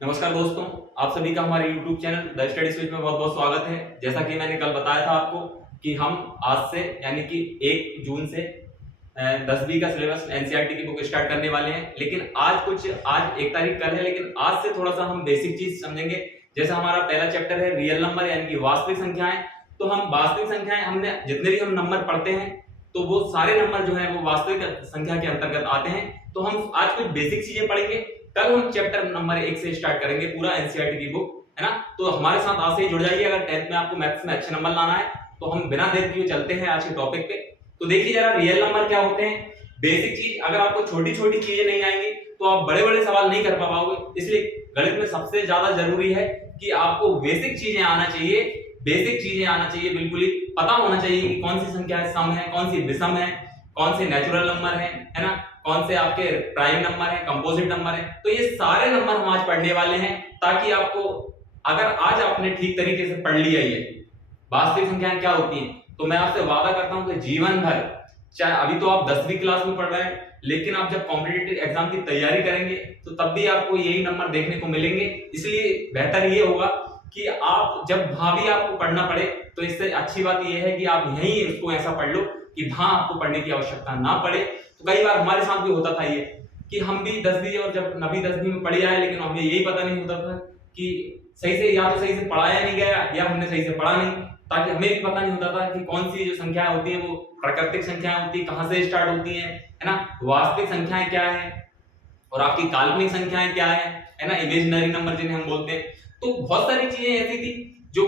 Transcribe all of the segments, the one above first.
नमस्कार दोस्तों, आप सभी का हमारे YouTube channel the study switch में बहुत बहुत स्वागत है। जैसा कि मैंने कल बताया था आपको कि हम आज से यानी कि 1 जून से 10वीं का सिलेबस एनसीईआरटी की बुक स्टार्ट करने वाले हैं। लेकिन आज 1 तारीख कल है, लेकिन आज से थोड़ा सा हम बेसिक चीज समझेंगे। जैसा हमारा पहला चैप्टर है रियल नंबर यानी कि वास्तविक संख्याएं, तो हम वास्तविक संख्याएं हमने जितने भी हम नंबर पढ़ते हैं तो वो सारे नंबर जो है वो वास्तविक संख्या के अंतर्गत आते हैं। तो हम आज कुछ बेसिक चीजें पढ़ेंगे, कल हम चैप्टर नंबर 1 से स्टार्ट करेंगे पूरा एनसीईआरटी की बुक, है ना। तो हमारे साथ आज से ही जुड़ जाइए। अगर 10th में आपको मैथ्स में अच्छे नंबर लाना है तो हम बिना देर किए चलते हैं आज के टॉपिक पे। तो देखिए जरा रियल नंबर क्या होते हैं। बेसिक चीज, अगर आपको छोटी छोटी चीजें नहीं आएंगी तो आप बड़े बड़े सवाल नहीं कर पाओगे। इसलिए गणित में सबसे ज्यादा जरूरी है कि आपको बेसिक चीजें आना चाहिए। बेसिक चीजें आना चाहिए, बिल्कुल ही पता होना चाहिए कि कौन सी संख्या सम है, कौन सी विषम है, कौन से नेचुरल नंबर है ना, कौन से आपके प्राइम नंबर है, कंपोजिट नंबर है। तो ये सारे नंबर हम आज पढ़ने वाले हैं, ताकि आपको, अगर आज आपने ठीक तरीके से पढ़ लिया ये वास्तविक संख्याएं क्या होती हैं, तो मैं आपसे वादा करता हूं कि जीवन भर, चाहे अभी तो आप 10वीं क्लास में पढ़ रहे हैं, लेकिन आप जब कॉम्पिटिटिव एग्जाम की तैयारी करेंगे तो तब भी आपको यही नंबर देखने को मिलेंगे। इसलिए बेहतर ये होगा कि आप जब वहां भी आपको पढ़ना पड़े तो इससे अच्छी बात यह है कि आप यहीं उसको ऐसा पढ़ लो कि वहां आपको पढ़ने की आवश्यकता ना पड़े। तो कई बार हमारे साथ भी होता था ये कि हम भी 10वीं और जब 9वीं 10वीं में पढ़ आए, लेकिन हमें यही पता नहीं होता था कि सही से, या तो सही से पढ़ाया नहीं गया या हमने सही से पढ़ा नहीं, ताकि हमें भी पता नहीं होता था कि कौन सी जो संख्याएं होती हैं वो प्राकृतिक संख्याएं होती है, कहां से स्टार्ट होती है ना, वास्तविक संख्याएं क्या है और आपकी काल्पनिक संख्याएं क्या है ना, इमेजिनरी नंबर जिन्हें हम बोलते हैं। तो बहुत सारी चीजें ऐसी थी जो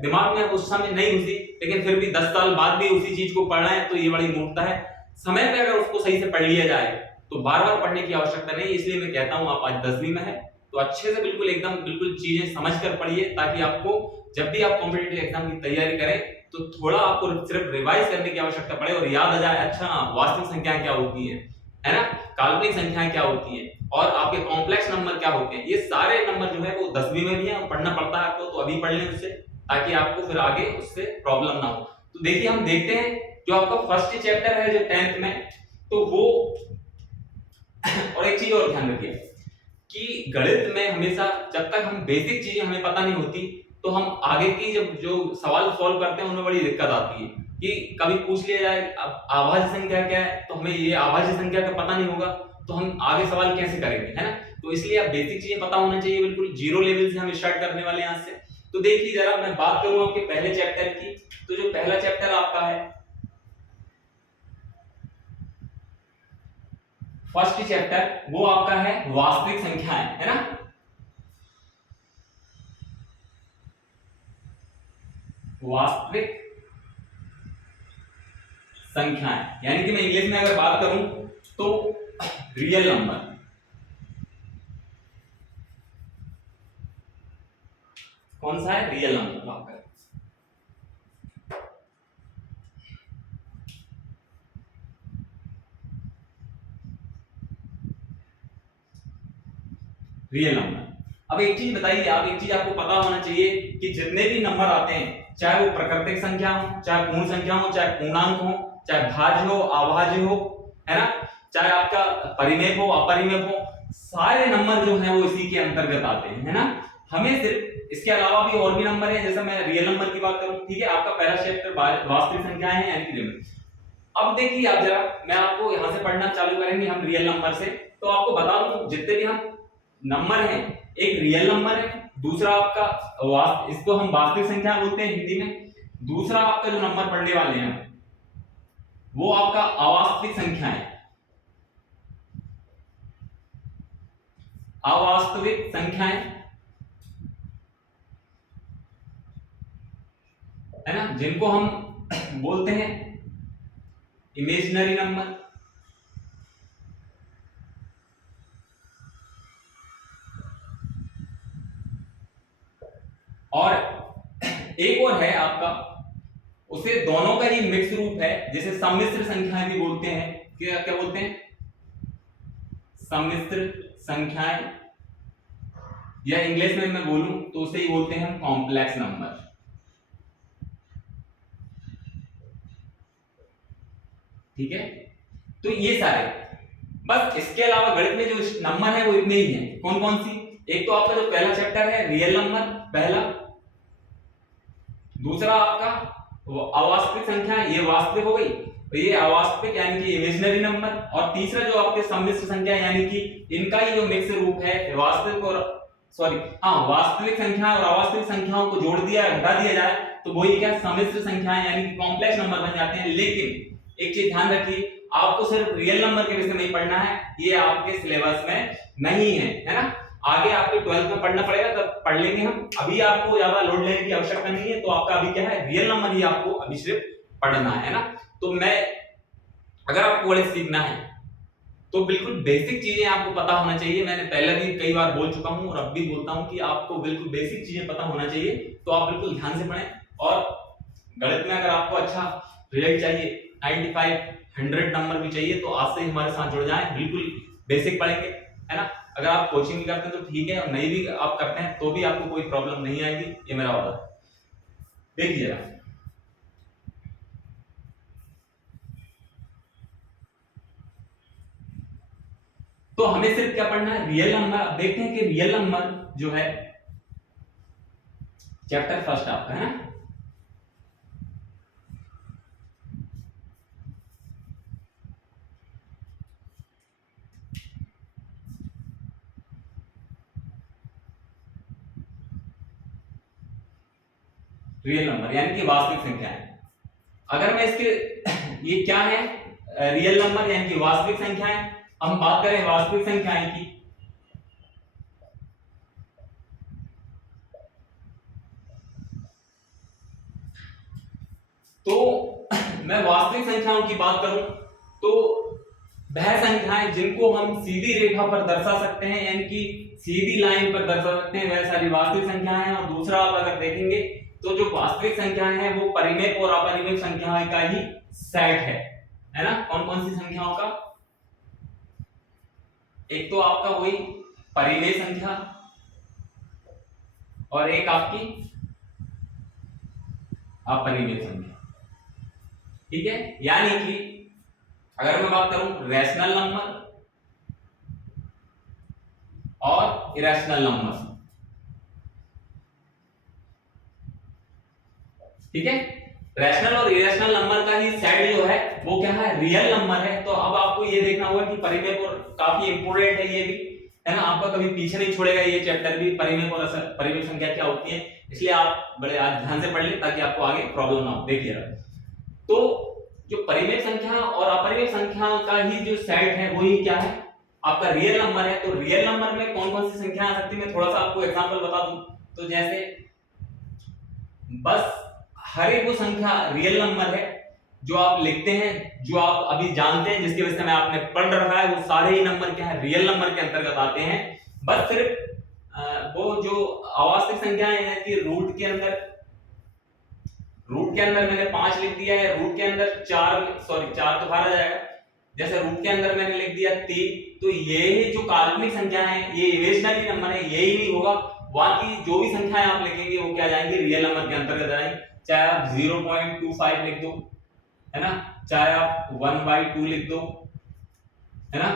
दिमाग में उस समय नहीं घुसी, लेकिन फिर भी 10 साल बाद भी उसी चीज को पढ़ना है तो ये बड़ी मूर्खता है। समय पे अगर उसको सही से पढ़ लिया जाए तो बार बार पढ़ने की आवश्यकता नहीं। इसलिए मैं कहता हूं आप आज 10वीं में है तो अच्छे से बिल्कुल एकदम बिल्कुल चीजें समझ कर पढ़िए, ताकि आपको जब भी आप कॉम्पिटिटिव एग्जाम की तैयारी करें तो थोड़ा आपको सिर्फ रिवाइज करने की आवश्यकता पड़े और याद आ जाए, अच्छा वास्तविक संख्याएं क्या होती है ना, काल्पनिक संख्याएं क्या होती है और आपके कॉम्प्लेक्स नंबर क्या होते हैं। ये सारे नंबर जो है वो 10वीं में भी है और पढ़ना पड़ता है आपको, तो अभी पढ़ लें उससे, ताकि आपको फिर आगे उससे प्रॉब्लम ना हो। तो देखिए हम देखते हैं जो आपका फर्स्ट चैप्टर है जो 10th में, तो वो और एक चीज और ध्यान रखिए कि गणित में हमेशा जब तक हम बेसिक चीजें हमें पता नहीं होती तो हम आगे की जब जो सवाल सॉल्व करते हैं उनमें बड़ी दिक्कत आती है कि कभी पूछ लिया जाए अब आभाज्य संख्या क्या है, तो हमें ये आभाज्य संख्या का पता नहीं होगा तो हम आगे सवाल कैसे करेंगे, है ना। तो इसलिए आप बेसिक चीजें पता होना चाहिए, बिल्कुल जीरो लेवल से हम स्टार्ट करने वाले हैं आज से। तो देखिए जरा मैं बात करूं आपके पहले चैप्टर की, तो जो पहला चैप्टर आपका है फर्स्ट चैप्टर, वो आपका है वास्तविक संख्याएं, है ना। वास्तविक संख्याएं यानी कि मैं इंग्लिश में अगर बात करूं तो रियल नंबर। कौन सा है? रियल नंबर आपका। Real number. अब एक चीज बताइए आप, एक चीज आपको पता होना चाहिए कि जितने भी नंबर आते हैं, चाहे वो प्राकृतिक संख्या हो, चाहे पूर्ण संख्या हो, चाहे पूर्णांक हो, चाहे भाज्य हो, अभाज्य हो, है ना, चाहे आपका परिमेय हो, अपरिमेय हो, सारे नंबर जो हैं वो इसी के अंतर्गत आते हैं, है ना। हमें सिर्फ इसके अलावा भी और भी नंबर है, जैसे मैं रियल नंबर की बात करूं, ठीक है, आपका पहला चैप्टर वास्तविक संख्याएं हैं यानी कि रियल। अब देखिए आप जरा, मैं आपको यहां से पढ़ना चालू करेंगे हम रियल नंबर से, तो आपको बता दूं जितने भी हम नंबर है, एक रियल नंबर है, दूसरा आपका इसको हम वास्तविक संख्या बोलते हैं हिंदी में, दूसरा आपका जो नंबर पढ़ने वाले हैं वो आपका अवास्तविक संख्या है। अवास्तविक संख्याएं, है ना, जिनको हम बोलते हैं इमेजिनरी नंबर। और एक और है आपका, उसे दोनों का ही मिक्स रूप है, जिसे सम्मिश्र संख्याएं भी बोलते हैं। क्या क्या बोलते हैं? सम्मिश्र संख्याएं, या इंग्लिश में मैं बोलूं तो उसे ही बोलते हैं हम कॉम्प्लेक्स नंबर। ठीक है, तो ये सारे, बस इसके अलावा गणित में जो नंबर है वो इतने ही हैं। कौन कौन सी? एक तो आपका जो पहला चैप्टर है रियल नंबर पहला, दूसरा आपका अवास्तविक संख्या, ये वास्तविक हो गई, तो ये अवास्तविक यानी कि इमेजिनरी नंबर, और तीसरा जो आपके सम्मिश्र संख्या यानी कि इनका ही जो मिक्स रूप है वास्तविक और वास्तविक संख्या और अवास्तविक संख्याओं को जोड़ दिया घटा दिया जाए तो वही क्या सम्मिश्र संख्याएं यानी कि कॉम्प्लेक्स नंबर बन जाते हैं। लेकिन एक चीज ध्यान रखिए, आपको सिर्फ रियल नंबर के विषय में नहीं पढ़ना है, ये आपके सिलेबस में नहीं है ना। आगे आपके 12th में पढ़ना पड़ेगा, तब पढ़ लेंगे हम। अभी आपको ज्यादा लोड लेने की आवश्यकता नहीं है, तो आपका अभी क्या है, रियल नंबर ही आपको अभी सिर्फ पढ़ना है ना। तो मैं अगर आपको बड़े सीखना है तो बिल्कुल बेसिक चीजें आपको पता होना चाहिए। मैंने पहले भी कई बार बोल चुका हूं और अब भी बोलता हूं कि आपको बिल्कुल बेसिक चीजें पता होना चाहिए, तो आप बिल्कुल ध्यान से पढ़ें। और गणित में अगर आपको अच्छा रिजल्ट चाहिए, 95 100 नंबर भी चाहिए, तो आज से ही हमारे साथ जुड़ जाएं, बिल्कुल बेसिक पढ़ेंगे, है ना। अगर आप कोचिंग भी करते हैं तो ठीक है, और नहीं भी आप करते हैं तो भी आपको कोई प्रॉब्लम नहीं आएगी, ये मेरा वादा है। देखिए तो हमें सिर्फ क्या पढ़ना है, रियल नंबर। अब देखते हैं कि रियल नंबर जो है चैप्टर फर्स्ट आपका है ना, रियल नंबर यानी कि वास्तविक संख्या है। अगर मैं इसके ये क्या है, रियल नंबर यानी कि वास्तविक संख्याएं। हम बात करें वास्तविक संख्याएं की, तो मैं वास्तविक संख्याओं की बात करूं तो वह संख्याएं जिनको हम सीधी रेखा पर दर्शा सकते हैं, यानी कि सीधी लाइन पर दर्शा सकते हैं, वह सारी वास्तविक संख्याएं हैं। और दूसरा आप अगर देखेंगे तो जो वास्तविक संख्याएं हैं वो परिमेय और अपरिमेय संख्याओं का ही सेट है ना। कौन कौन सी संख्याओं का, एक तो आपका वही परिमेय संख्या और एक आपकी अपरिमेय संख्या, ठीक है। यानी कि अगर मैं बात करूं रैशनल नंबर और इरेशनल नंबर, ठीक है। रैशनल और इरेशनल नंबर का ही सेट जो है वो क्या है, रियल नंबर है। तो अब आपको ये देखना होगा कि परिमेय और काफी इंपोर्टेंट है ये भी, है ना। आपका कभी पीछे नहीं छोड़ेगा ये चैप्टर भी, परिमेय और परिमेय संख्या क्या होती है, इसलिए आप बड़े आज ध्यान से पढ़ लें ताकि आपको आगे प्रॉब्लम ना हो। देखिए तो जो परिमेय संख्या और अपरिमेय संख्या का ही जो सेट है वही क्या है, आपका रियल नंबर है। तो रियल नंबर में कौन कौन सी संख्या आ सकती है, मैं थोड़ा सा आपको एग्जांपल बता दूं। तो जैसे बस हर एक वो संख्या रियल नंबर है जो आप लिखते हैं, जो आप अभी जानते हैं, जिसके वजह से मैं आपने पढ़ रखा है, वो सारे ही नंबर क्या है, रियल नंबर के अंतर्गत आते हैं। बस सिर्फ वो जो अवास्तविक संख्याएं हैं कि रूट के अंदर मैंने 5 लिख दिया है, रूट के अंदर 4 तो बाहर आ जाएगा। जैसे रूट के अंदर मैंने लिख दिया 3, तो ये जो काल्पनिक संख्या है ये इमेजिनरी नंबर है, यही नहीं होगा। बाकी जो भी संख्याएं आप लिखेंगे वो क्या जाएंगे, रियल नंबर के अंतर्गत आएंगे। चाहे आप 0.25 लिख दो, है ना, चाहे आप 1/2 लिख दो, है ना,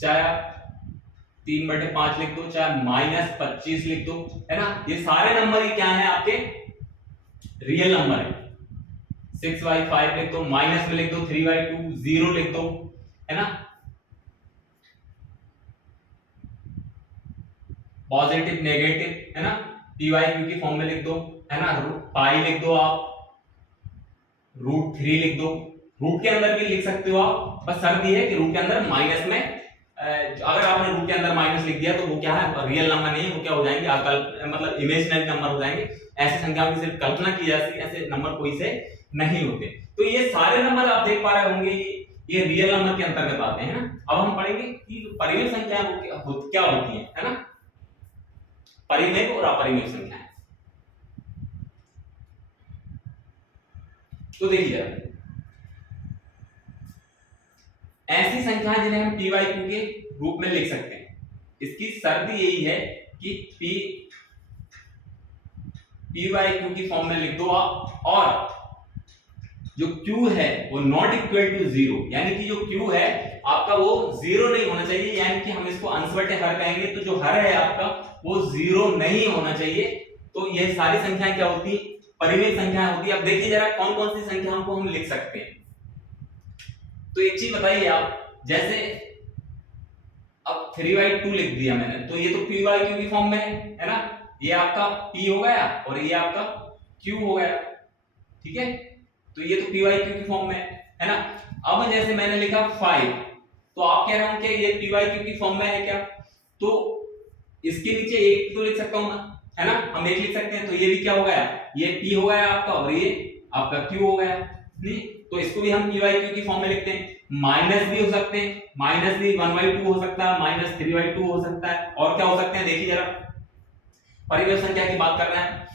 चाहे आप 3/5 लिख दो, चाहे -25 लिख दो, है ना। ये सारे नंबर ही क्या है, आपके रियल नंबर है। 6/5 लिख दो, माइनस में लिख दो 3/2, 0 लिख दो, है ना, पॉजिटिव नेगेटिव, है ना, py की फॉर्म में लिख दो, है ना, पाई लिख दो, आप √3 लिख दो। रूट के अंदर भी लिख सकते हो आप, बस शर्त ये है कि रूट के अंदर माइनस में, अगर आपने रूट के अंदर माइनस लिख दिया तो वो क्या है, रियल नंबर नहीं है, वो क्या हो जाएंगे, मतलब इमेजिनरी नंबर हो जाएंगे। ऐसी संख्याओं की सिर्फ कल्पना की जा सकती है, ऐसे नंबर कोई से नहीं होते। तो ये सारे नंबर आप देख पा रहे होंगे ये रियल नंबर के अंतर्गत आते हैं ना। अब हम पढ़ेंगे कि परिमेय संख्या वो क्या होती है ना, परिमेय और अपरिमेय संख्याएं। तो देखिए ऐसी संख्याएं जिन्हें हम py के रूप में लिख सकते हैं, इसकी शर्त यही है कि py की फॉर्म में लिख दो आप, और जो Q है वो नॉट इक्वल टू जीरो, यानी कि जो Q है आपका वो जीरो नहीं होना चाहिए, यानी कि हम इसको अंश बटे हर कहेंगे, तो जो हर है आपका वो जीरो नहीं होना चाहिए। तो ये सारी संख्याएं क्या होती, परिमेय संख्याएं होती है। अब देखिए जरा कौन कौन सी संख्याओं को हम लिख सकते हैं। तो एक चीज बताइए आप, जैसे अब 3/2 लिख दिया मैंने, तो ये तो P/Q की फॉर्म में है ना, ये आपका P हो गया और ये आपका Q हो गया, ठीक है। तो ये तो P/Q की फॉर्म में है ना। अब जैसे मैंने लिखा 5, तो आप कह रहे हो कि ये P/Q की फॉर्म में है क्या, तो इसके नीचे एक तो लिख सकता हूं मैं, है ना, हम एक लिख सकते हैं। तो ये भी क्या हो गया, ये P हो गया आपका और ये आपका Q हो गया, नहीं तो इसको भी हम P/Q की फॉर्म में लिखते हैं। माइनस भी हो सकते हैं, माइनस भी 1/2 हो सकता है, माइनस 3/2 हो सकता है, और क्या हो सकते हैं देखिए जरा, परिमेय संख्या की बात कर रहे हैं।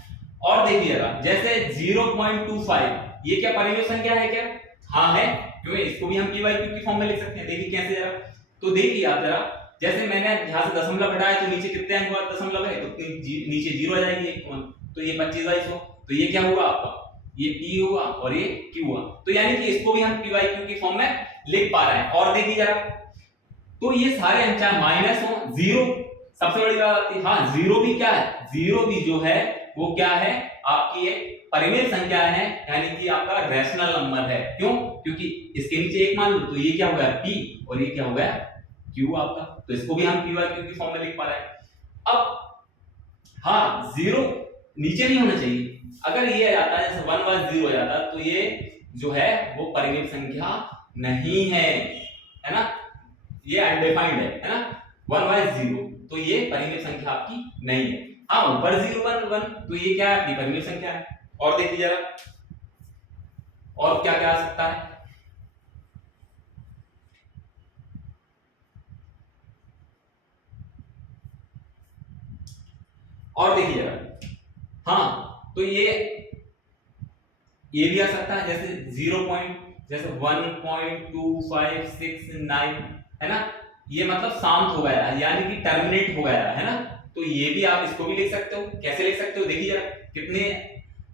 और देखिए जरा जैसे 0.25, ये क्या परिमेय संख्या है क्या, हाँ है, क्योंकि इसको भी हम P/Q की फॉर्म में लिख सकते हैं। देखिए कैसे जरा, तो देखिए आप जरा, जैसे मैंने यहां से दशमलव हटाया तो नीचे कितने अंक बाद दशमलव है, तो नीचे जीरो आ जाएगी एक, तो ये 25/100, तो ये क्या हुआ आपका, ये P हुआ और ये Q हुआ। तो यानी कि इसको भी हम P/Q की फॉर्म में लिख पा रहे हैं। और देखिए जरा, तो ये सारे अंक चाहे माइनस हो, जीरो सबसे बड़ी बात आती है, हाँ जीरो भी क्या है, जीरो भी जो है वो क्या है आपकी एक परिमेय संख्या है, यानी कि आपका रैशनल नंबर है। क्यों, क्योंकि इसके नीचे एक मान लो, तो ये क्या हो गया P और ये क्या हो गया Q आपका, तो इसको भी हम P/Q की फॉर्म में लिख पा रहे हैं। अब हाँ जीरो नीचे नहीं होना चाहिए, अगर ये आ जाता है जैसे 1/0 हो जाता तो ये जो है वो परिमेय संख्या नहीं है ना, ये अनडिफाइंड है ना, 1/0, तो ये परिमेय संख्या आपकी नहीं है। हाँ ऊपर 0 1 1, तो ये क्या है आपकी परिमेय संख्या है। और देखिए जरा और क्या क्या आ सकता है, और देखिए जरा, हाँ तो ये भी आ सकता है, जैसे 1.2569 है ना, ये मतलब शांत हो गया, यानी कि टर्मिनेट हो गया है ना। तो ये भी आप इसको भी लिख सकते हो, कैसे लिख सकते हो देखिए जरा, कितने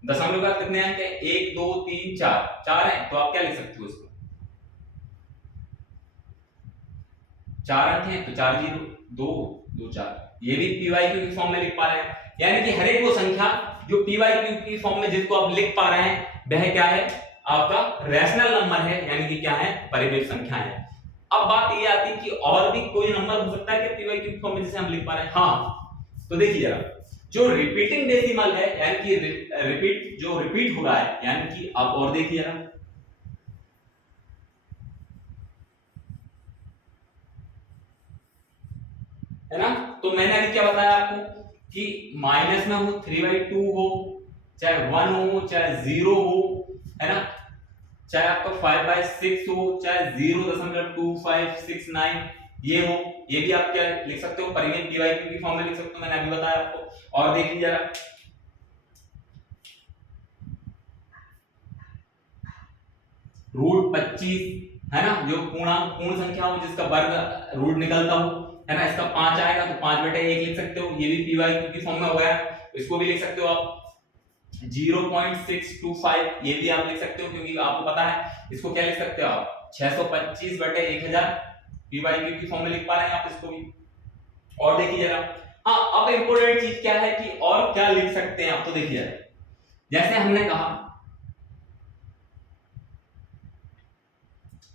दशमलव का कितने अंक है, 1 2 3 4, 4 है, तो आप क्या लिख सकते हो इसको, 4 अंक हैं तो 4 0 2 2 4, ये भी P/Q की फॉर्म में लिख पा रहे हैं। यानी कि हर एक वो संख्या जो P/Q की फॉर्म में जिसको आप लिख पा रहे हैं वह क्या है आपका रैशनल नंबर है, यानी कि क्या है परिमेय संख्या है। अब बात ये आती है कि और भी कोई नंबर हो सकता है कि P/Q की फॉर्म में जिसे हम लिख पा रहे हैं, हाँ तो देखिए जरा, जो रिपीटिंग डेसिमल है, यानी कि रिपीट जो रिपीट हो रहा है, यानी कि आप और देखिए जरा, है ना। तो मैंने अभी क्या बताया आपको कि माइनस में हो 3/2 हो, चाहे 1 हो, चाहे 0 हो, है ना, चाहे आपका 5/6 हो, चाहे 0.2569 ये हो, ये भी आप क्या लिख सकते हो परिमेय P/Q की फॉर्म में लिख सकते हो, मैंने अभी बताया आपको। और देखिए जरा, √25 है ना, जो पूर्ण संख्या हो जिसका वर्ग रूट निकलता हो, है ना, इसका 5 आएगा तो 5/1 लिख सकते हो, ये भी P/Q की फॉर्म में हो गया। इसको भी लिख सकते हो आप 0.625, ये भी आप लिख सकते हो, क्योंकि आपको पता है इसको क्या लिख सकते हो आप 625/1000 P/Q की फॉर्म में लिख पा रहे हैं आप इसको भी। और देखिए जरा, हाँ अब इंपॉर्टेंट चीज क्या है कि और क्या लिख सकते हैं आप, तो देखिए जैसे हमने कहा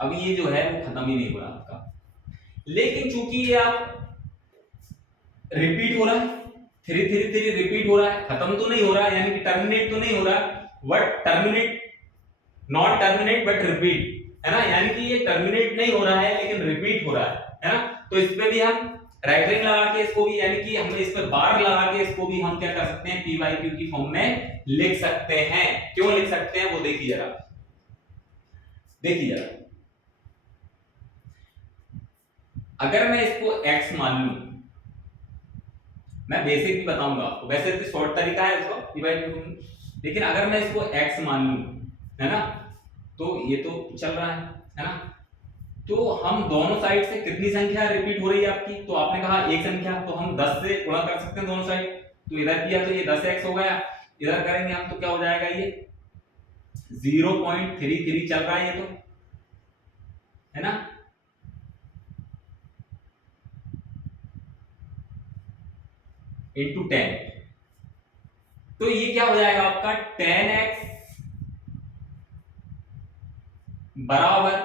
अभी ये जो है वो खत्म ही नहीं हो रहा आपका, लेकिन चूंकि ये आप रिपीट हो रहा है, धीरे धीरे धीरे रिपीट हो रहा है, खत्म तो नहीं हो रहा है, यानी कि टर्मिनेट तो नहीं हो रहा, but terminate not terminate but repeat, है ना, यानी कि ये टर्मिनेट नहीं हो रहा है लेकिन रिपीट हो रहा है ना। तो इस पे भी हम राइटरिंग लगा के इसको भी, यानी कि हम इस पे बार लगा के इसको भी हम क्या कर सकते हैं P/Q की फॉर्म में लिख सकते हैं। क्यों लिख सकते हैं वो देखिए जरा, देखिए जरा, अगर मैं इसको x मान लूं, मैं बेसिक भी बताऊंगा आपको, वैसे तो शॉर्ट तरीका है इसको P/Q, लेकिन अगर मैं इसको x मान लूं, है ना, तो ये तो चल रहा है ना, तो हम दोनों साइड से कितनी संख्या रिपीट हो रही है आपकी, तो आपने कहा एक संख्या, तो हम 10 से गुणा कर सकते हैं दोनों साइड, तो इधर किया तो ये 10x हो गया, इधर करेंगे हम तो क्या हो जाएगा, ये 0.33 चल रहा है ये तो, है ना। इंटू 10, तो ये क्या हो जाएगा आपका 10x बराबर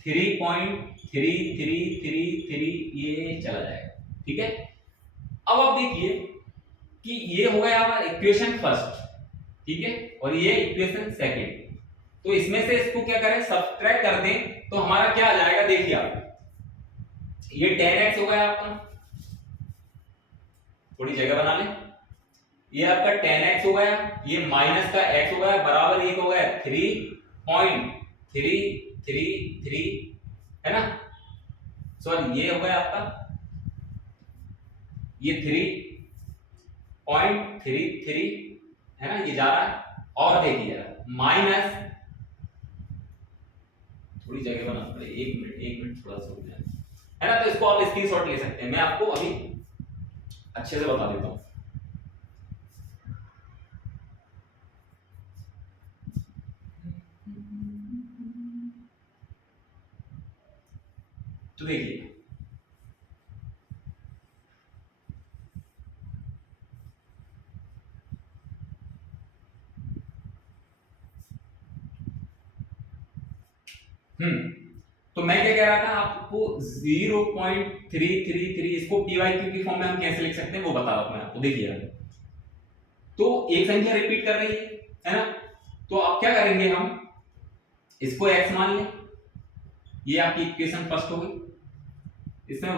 3.3333, ये चला जाएगा, ठीक है। अब आप देखिए कि ये हो गया हमारा इक्वेशन फर्स्ट, ठीक है, और ये इक्वेशन सेकंड। तो इसमें से इसको क्या करें, सब्ट्रैक्ट कर दें, तो हमारा क्या आ जाएगा, देखिए आप, ये 10x हो गया आपका, थोड़ी जगह बना लें, ये आपका 10x हो गया, ये माइनस का x हो गया, बराबर ये हो गया 3.333, है ना। सॉरी, ये हो गया आपका, ये 3.33 है ना, ये जा रहा है। और देखिए माइनस, थोड़ी जगह बनाना पड़ेगी, एक मिनट थोड़ा सा हो जाए, है ना। तो इसको आप स्क्रीनशॉट ले सकते हैं, मैं आपको अभी अच्छे से बता देता हूं। तो देखिए तो मैं क्या कह रहा था आपको, 0.333 इसको पीवाईक्यू की फॉर्म में हम कैसे लिख सकते हैं वो बता रहा हूं मैं आपको। देखिए तो एक संख्या रिपीट कर रही है ना, तो अब क्या करेंगे, हम इसको x मान लें, ये आपकी इक्वेशन फर्स्ट हो गई। इसमें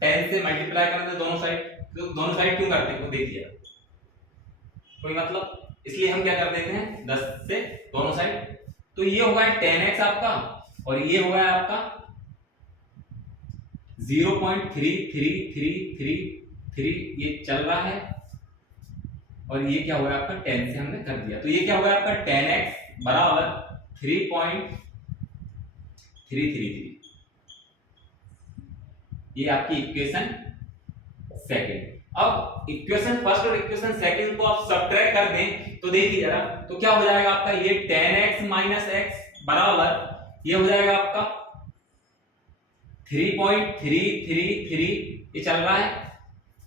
10 से मल्टीप्लाई करना था दोनों साइड, तो दोनों साइड क्यों करते हैं, देखिए कोई मतलब, इसलिए हम क्या कर देते हैं 10 से दोनों साइड। तो ये होगा 10x आपका, और ये होगा आपका 0.3333, ये चल रहा है, और ये क्या होगा आपका 10 से हमने कर दिया, तो ये क्या होगा आपका 10x बराबर 3.333, ये आपकी इक्वेशन सेकंड। अब इक्वेशन फर्स्ट और इक्वेशन सेकंड को आप सब्ट्रैक्ट कर दें, तो देखिए जरा, तो क्या हो जाएगा आपका, ये 10x माइनस x बराबर ये हो जाएगा आपका 3.333, ये चल रहा है,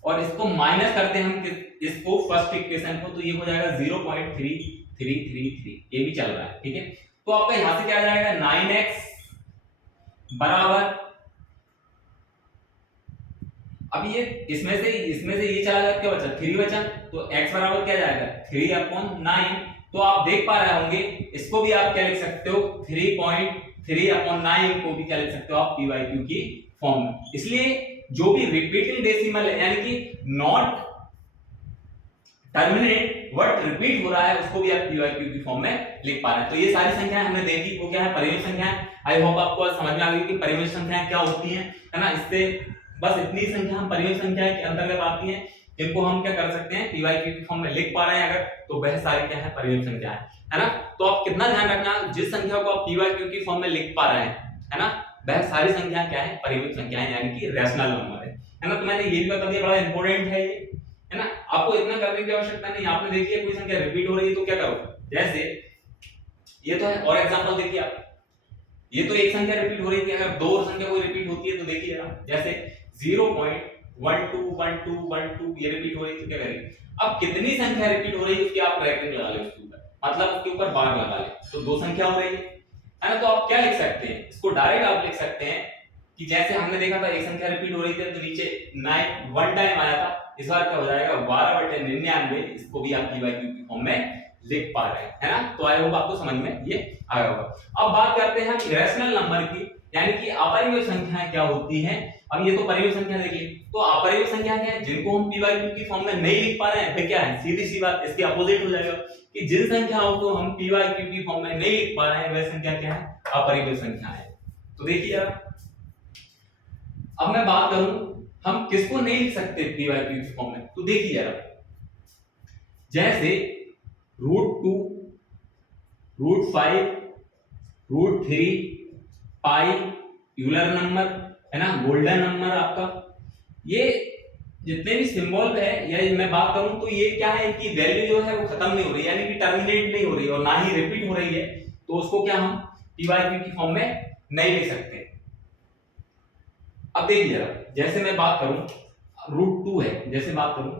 और इसको माइनस करते हैं हम इसको फर्स्ट इक्वेशन को, तो ये हो जाएगा 0.3333, ये भी चल रहा है, ठीक है। तो आपका यहां से क्या आ जाएगा 9x बराबर, अब ये इसमें से ये चला जाएगा, क्या बचा 3 बचा, तो x बराबर क्या जाएगा 3/9। तो आप देख पा रहे होंगे, इसको भी आप क्या लिख सकते हो 3.3/9 को भी क्या लिख सकते हो आप pyq की फॉर्म में। इसलिए जो भी रिपीटिंग डेसिमल है, यानी कि नॉट टर्मिनेट वर्ड रिपीट हो रहा है, उसको भी आप pyq की फॉर्म में लिख पा रहे हैं। तो ये सारी संख्याएं हमने देखी, वो क्या है परिमेय संख्याएं। आई होप आपको समझ में आ गई कि परिमेय संख्याएं क्या होती हैं, है ना। इससे बस इतनी संख्या हम परिमेय संख्याएं के अंतर्गत आती हैं, जिनको हम क्या कर सकते हैं pyq की फॉर्म में लिख पा रहे हैं अगर, तो वह सारी क्या है परिमेय संख्याएं, है ना। तो आप कितना ध्यान रखना, जिस संख्या को आप pyq की फॉर्म में लिख पा रहे हैं, है ना, वह सारी संख्या क्या है परिमेय संख्याएं, यानी कि रैशनल नंबर है ना। तो मैंने ये भी बता दिया, बड़ा इंपॉर्टेंट है ये, है ना। आपको इतना करने की आवश्यकता नहीं। आपने देखिए कोई संख्या रिपीट हो रही है तो क्या करो, जैसे ये तो है, और एग्जांपल देखिए आप, ये तो एक संख्या रिपीट हो रही थी, अगर दो संख्या कोई रिपीट होती है तो देखिए जरा, जैसे 0.121212 ये रिपीट हो रही है, तो क्या करेंगे, अब कितनी संख्या रिपीट हो रही है उसकी आप ब्रैकेट लगा ले उसके ऊपर, मतलब उसके ऊपर बार लगा ले, तो दो संख्या हो रही है ना। तो आप क्या लिख सकते हैं, इसको डायरेक्ट आप लिख सकते हैं कि जैसे हमने देखा था एक संख्या रिपीट हो रही थी तो नीचे 9 वन टाइम आया था, इस बार क्या हो जाएगा 12/99, इसको भी आप pyq की फॉर्म में लिख पा रहे हैं, है ना। तो आई होप आपको समझ में ये आ गया होगा। अब बात करते हैं हम इरेशनल नंबर की, यानी कि अपरिमेय संख्याएं क्या होती हैं। अब ये तो परिमेय संख्या देखिए, तो अपरिमेय संख्या क्या है, जिनको हम pyq की फॉर्म में नहीं लिख पा रहे हैं, फिर क्या है, सीधी सी बात इसके अपोजिट हो जाएगा कि जिन संख्याओं को हम pyq की फॉर्म में नहीं लिख पा रहे हैं, वह संख्या क्या है, अपरिमेय संख्या है। तो देखिए अब मैं बात करूं हम किसको नहीं लिख सकते pyq की फॉर्म में, तो देखिए जरा, जैसे √2, √5, √3, पाई, यूलर नंबर, है ना, गोल्डन नंबर आपका, ये जितने भी सिंबल है या मैं बात करूं तो ये क्या है कि वैल्यू जो है वो खत्म नहीं हो रही, यानी कि टर्मिनेट नहीं हो रही और ना ही रिपीट हो रही है, तो उसको क्या हम py की फॉर्म में नहीं लिख सकते। अब देखिए जरा, जैसे मैं बात करूं √2 है, जैसे बात करूं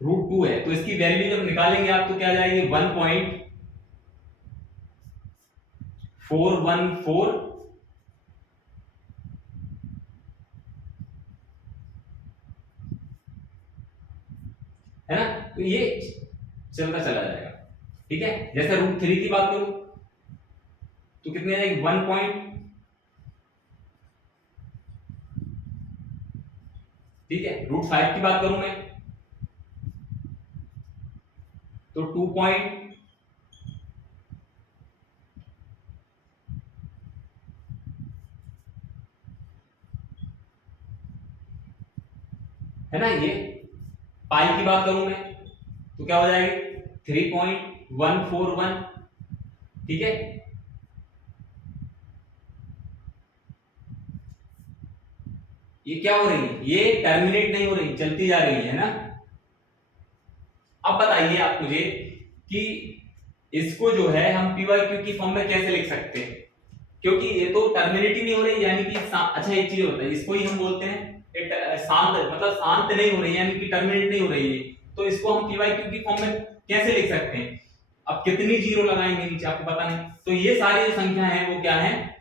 √2 है, तो इसकी वैल्यू जब निकालेंगे आप तो क्या आ जाएगी 1.414 है ना, तो ये चलता चला जाएगा। ठीक है, जैसे √3 की बात करूं तो कितने आएगी 1. ठीक है, √5 की बात करूं मैं तो 2. है ना, ये पाई की बात करूं मैं तो क्या हो जाएगी 3.141। ठीक है, ये क्या हो रही है, ये टर्मिनेट नहीं हो रही, चलती जा रही है ना। अब बताइए आप मुझे कि इसको जो है हम py की फॉर्म में कैसे लिख सकते हैं, क्योंकि ये तो टर्मिनेट ही नहीं हो रही, यानी कि अच्छा एक चीज होता है, इसको ही हम बोलते हैं शांत, मतलब शांत नहीं हो रही यानी कि टर्मिनेट नहीं हो रही है, तो इसको हम py की फॉर्म में कैसे लिख सकते हैं। अब कितनी जीरो लगाएंगे नीचे आपको पता नहीं, तो ये सारी जो संख्या है वो क्या है,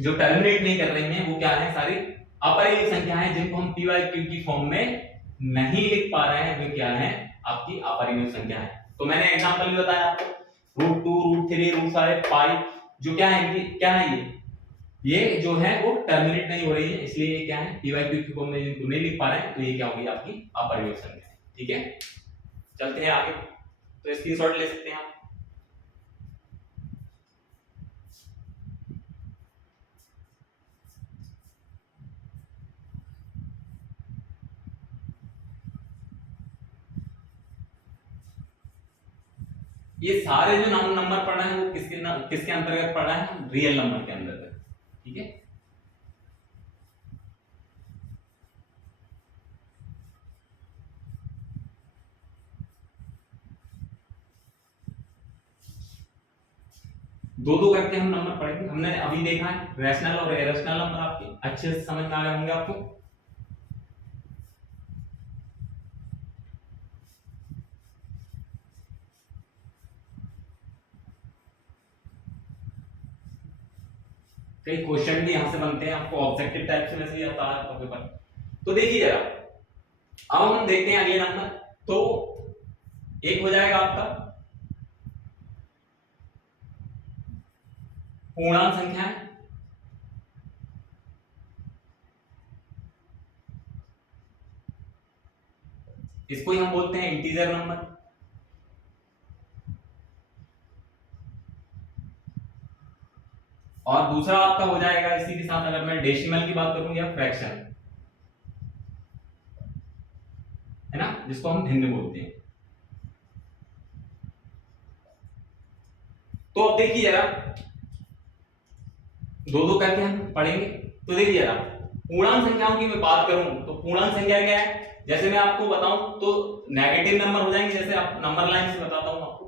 जो टर्मिनेट नहीं कर रही हैं वो क्या है, सारी अपरिमेय संख्या है, जिनको हम py की फॉर्म में नहीं लिख पा रहे हैं, वे क्या है आपकी अपरिमेय संख्या है। तो मैंने एग्जांपल भी बताया आपको √2 √3 √5 पाई, जो क्या है इनकी क्या है, ये जो है वो टर्मिनेट नहीं हो रही है, इसलिए ये क्या है py की फॉर्म में इनको नहीं लिख पा रहे हैं, तो ये क्या होगी आपकी अपरिमेय संख्या है। ठीक है, चलते हैं आगे, तो स्क्रीनशॉट ले सकते हैं आप। ये सारे जो नंबर पढ़ रहे हैं वो किसके अंतर्गत पढ़ रहे हैं, रियल नंबर के अंतर्गत। ठीक है, दो दो करके हम नंबर पढ़ेंगे। हमने अभी देखा है रैशनल और इरेशनल नंबर, आपके अच्छे से समझ में आ गए होंगे आपको। कई क्वेश्चन भी यहां से बनते हैं, आपको ऑब्जेक्टिव टाइप से वैसे ही आता है आपके पेपर। तो देखिए जरा, अब हम देखते हैं अगले नंबर, तो एक हो जाएगा आपका पूर्णांक संख्या, इसको ही हम बोलते हैं इंटीजर नंबर। और दूसरा आपका हो जाएगा इसी के साथ, अगर मैं डेसिमल की बात करूं या फ्रैक्शन, है ना, जिसको हम भिन्न बोलते हैं। तो अब देखिए जरा, दो दो करके हम पढ़ेंगे। तो देखिए जरा, पूर्णांक संख्याओं की मैं बात करूं तो पूर्णांक संख्या क्या है, जैसे मैं आपको बताऊं तो नेगेटिव नंबर हो जाएंगे, जैसे आप नंबर लाइन से बताता हूं आपको,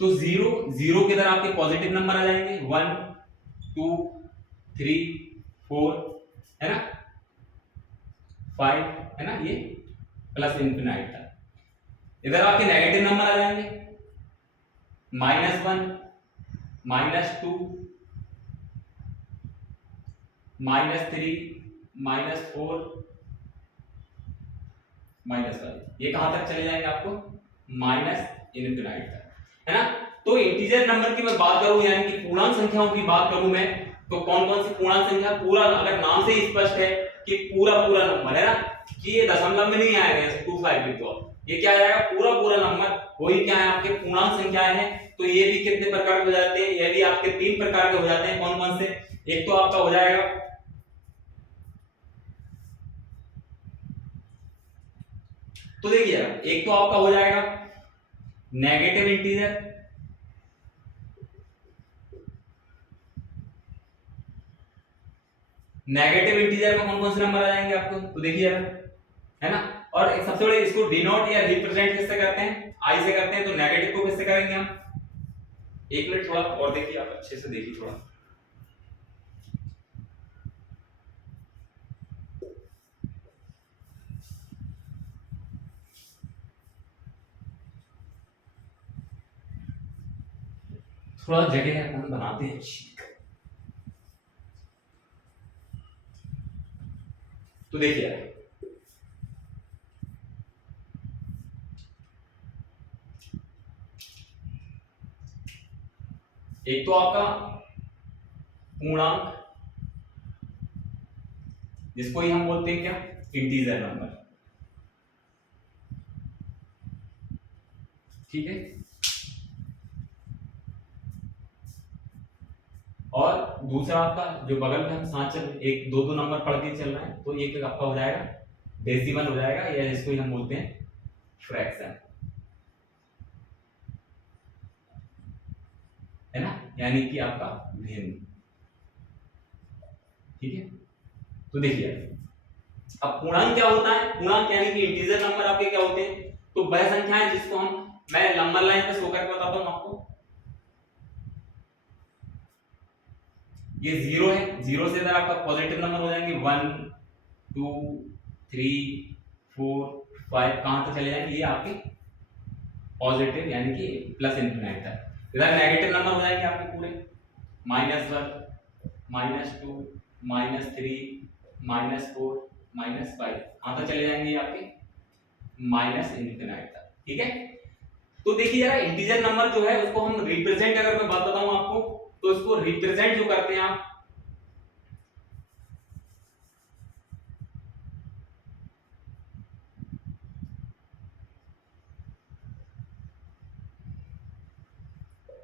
तो जीरो जीरो के इधर आपके पॉजिटिव नंबर आ जाएंगे, 1 2 3 4, है ना, 5, है ना, ये प्लस इंफिनाइट तक। इधर आपके नेगेटिव नंबर आ जाएंगे, -1 -2 -3 -4 -1, ये कहां तक चले जाएंगे आपको माइनस इनफिनाइट तक, है ना। तो इंटीजर नंबर की मैं बात करूं, यानी कि पूर्णांक संख्याओं की बात करूं मैं, तो कौन कौन सी पूर्णांक संख्या, पूरा अगर नाम से ही स्पष्ट है कि पूरा पूरा नंबर, है ना, कि ये दशमलव में नहीं आएगा, जैसे 25 लिख दो, ये क्या आएगा पूरा पूरा नंबर, वही क्या है आपके पूर्णांक संख्याएं हैं। तो ये भी कितने प्रकार के हो जाते हैं, ये भी आपके 3 प्रकार के हो जाते हैं, कौन कौन से, एक तो आपका हो जाएगा, तो देखिए एक तो आपका हो जाएगा नेगेटिव इंटीजर, नेगेटिव इंटीजर में कौन कौन से नंबर आ जाएंगे आपको, तो देखिए जरा, है ना। और एक सबसे बड़े इसको डिनोट या रिप्रेजेंट किससे करते हैं, आई से करते हैं, तो नेगेटिव को किससे करेंगे हम, एक मिनट थोड़ा और देखिए, आप अच्छे से देखिए थोड़ा। थोड़ा जगह हम बनाते हैं, तो देखिए एक तो आपका पूर्णांक, जिसको ही हम बोलते हैं क्या, इंटीजर नंबर, ठीक है। और दूसरा आपका जो बगल में हम साथ चल, एक दो दो नंबर पढ़ के चल रहे हैं, तो एक आपका हो जाएगा डेसिमल हो जाएगा, या जिसको ही हम बोलते हैं फ्रैक्शन, है ना, यानी कि आपका भिन्न, ठीक है। तो देखिए अब पूर्णांक क्या होता है, पूर्णांक यानी कि इंटीजर नंबर आपके क्या होते हैं, तो वह संख्या है जिसको हम, मैं नंबर लाइन पे शो करके बताता हूं आपको। ये जीरो है, जीरो से इधर आपका पॉजिटिव नंबर हो जाएंगे 1 2 3 4 5, कहां तक चले जाएंगे, ये आपके पॉजिटिव यानी कि प्लस इंफिनिट तक। इधर नेगेटिव नंबर हो जाएंगे आपके पूरे -1 -2 -3 -4 -5, कहां तक चले जाएंगे ये आपके माइनस इंफिनिट तक, ठीक है। तो देखिए जरा इंटीजर नंबर जो है उसको हम रिप्रेजेंट, अगर मैं बात बताऊं आपको, तो इसको रिप्रेजेंट जो करते हैं आप,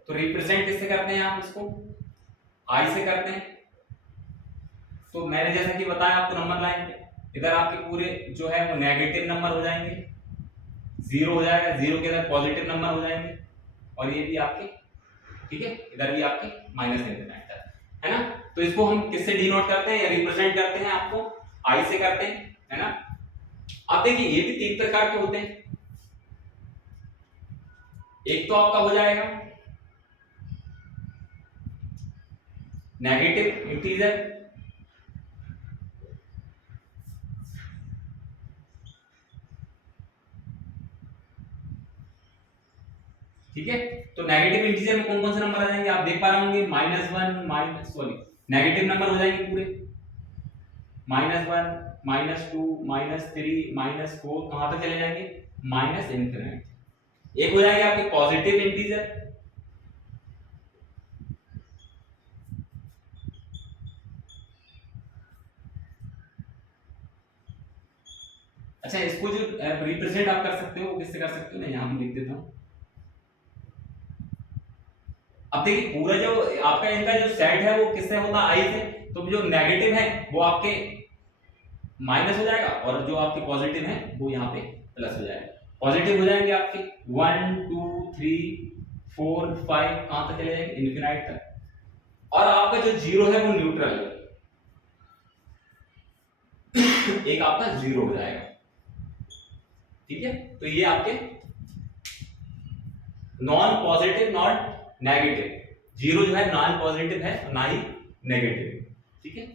तो रिप्रेजेंट किससे करते हैं आप, इसको आई से करते हैं। तो मैंने जैसा कि बताया आपको नंबर लाइन पे, इधर आपके पूरे जो है वो नेगेटिव नंबर हो जाएंगे, जीरो हो जाएगा, जीरो के इधर पॉजिटिव नंबर हो जाएंगे, और ये भी आपके, ठीक है, इधर भी आपके माइनस इंफिनिट तक, है ना। तो इसको हम किससे डिनोट करते हैं या रिप्रेजेंट करते हैं, आपको आई से करते हैं, है ना। अब देखिए ये भी तीन प्रकार के होते हैं, एक तो आपका हो जाएगा नेगेटिव इंटीजर, ठीक है। तो नेगेटिव इंटीजर में कौन कौन से नंबर आ जाएंगे, आप देख पा रहे होंगे, -1 माइनस सॉरी नेगेटिव नंबर हो जाएंगे पूरे, -1 -2 -3 -4, कहां तक चले जाएंगे, माइनस इंफिनिट। एक हो जाएगा आपके पॉजिटिव इंटीजर, अच्छा इसको जो रिप्रेजेंट आप कर सकते हो वो किससे कर सकते हो, मैं यहां पे लिख देता हूं। अब देखिए पूरा जो आपका इनका जो सेट है वो किससे होता है, आई से, तो जो नेगेटिव है वो आपके माइनस हो जाएगा, और जो आपके पॉजिटिव है वो यहाँ पे प्लस हो जाएगा। पॉजिटिव हो जाएंगे आपके 1 2 3 4 5, कहां तक चले जाएंगे, इनफिनाइट तक, और आपका जो जीरो है वो न्यूट्रल है, एक आपका जीरो हो जाएगा, ठीक है। तो ये आपके non positive not negative, zero जो है नॉन पॉजिटिव है ना ही नेगेटिव, ठीक है।